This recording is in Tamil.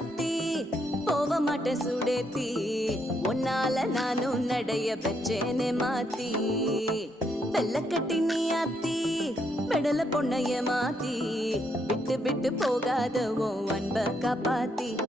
ஆத்தி போக மாட்டேன் சுடேத்தி உன்னால நானும் நடைய பெற்றேனே மாத்தி வெள்ளக்கட்டி நீ ஆத்தி பெடல பொண்ணைய மாத்தி விட்டு விட்டு போகாத உன் அன்ப காப்பாத்தி